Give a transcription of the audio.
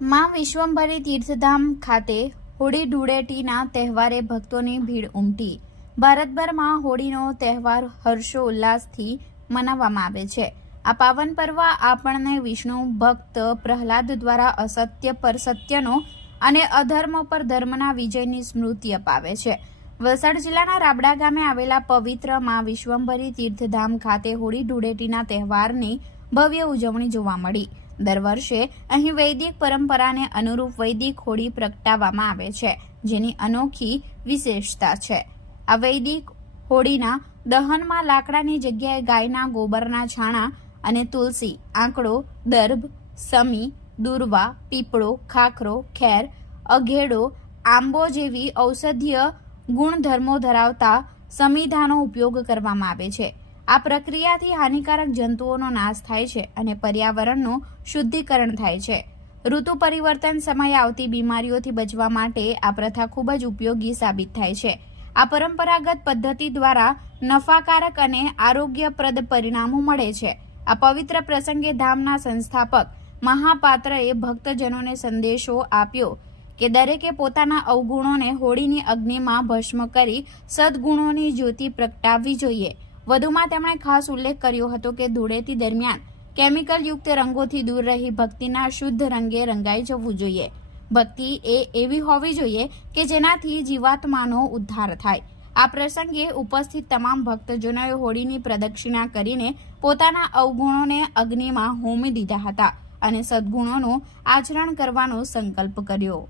માં વિશ્વંભરી તીર્થધામ ખાતે હોળી ધૂળેટીના તહેવારે ભક્તોની ભીડ ઉમટી. ભારતભરમાં હોળીનો તહેવાર હર્ષો ઉલ્લાસથી મનાવવામાં આવે છે. આ પાવન પર્વ આપણને વિષ્ણુ, ભક્ત, પ્રહલાદ દ્વારા અસત્ય પર સત્યનો અને અધર્મ પર ધર્મના વિજયની સ્મૃતિ અપાવે છે. વલસાડ જિલ્લાના રાબડા ગામે આવેલા પવિત્રમાં વિશ્વંભરી તીર્થધામ ખાતે હોળી ધૂળેટીના તહેવારની ભવ્ય ઉજવણી જોવા મળી. દર વર્ષે અહીં વૈદિક પરંપરાને અનુરૂપ વૈદિક હોળી પ્રગટાવવામાં આવે છે, જેની અનોખી વિશેષતા છે. આ વૈદિક હોળીના દહનમાં લાકડાની જગ્યાએ ગાયના ગોબરના છાણા અને તુલસી, આંકડો દર્ભ સમી, દુર્વા, પીપળો, ખાખરો, ખેર, અઘેડો, આંબો જેવી ઔષધીય ગુણધર્મો ધરાવતા સમીધાનો ઉપયોગ કરવામાં આવે છે. આ પ્રક્રિયાથી હાનિકારક જંતુઓનો નાશ થાય છે અને પર્યાવરણનું શુદ્ધિકરણ થાય છે. ઋતુ પરિવર્તન સમયે આવતી બીમારીઓથી બચવા માટે આ પ્રથા ખૂબ જ ઉપયોગી સાબિત થાય છે. આ પરંપરાગત પદ્ધતિ દ્વારા નફાકારક અને આરોગ્યપ્રદ પરિણામો મળે છે. આ પવિત્ર પ્રસંગે ધામના સંસ્થાપક મહાપાત્રએ ભક્તજનોને સંદેશો આપ્યો કે દરેકે પોતાના અવગુણોને હોળીની અગ્નિમાં ભસ્મ કરી સદગુણોની જ્યોતિ પ્રગટાવવી જોઈએ. વધુમાં તેમણે ખાસ ઉલ્લેખ કર્યો હતો કે ધૂળેટી દરમિયાન કેમિકલ યુક્ત રંગોથી દૂર રહી ભક્તિના શુદ્ધ રંગે રંગાઈ જવું જોઈએ. ભક્તિ એ એવી હોવી જોઈએ કે જેનાથી જીવાત્માનો ઉદ્ધાર થાય. આ પ્રસંગે ઉપસ્થિત તમામ ભક્તજનોએ હોળીની પ્રદક્ષિણા કરીને પોતાના અવગુણોને અગ્નિમાં હોમી દીધા હતા અને સદગુણોનું આચરણ કરવાનો સંકલ્પ કર્યો.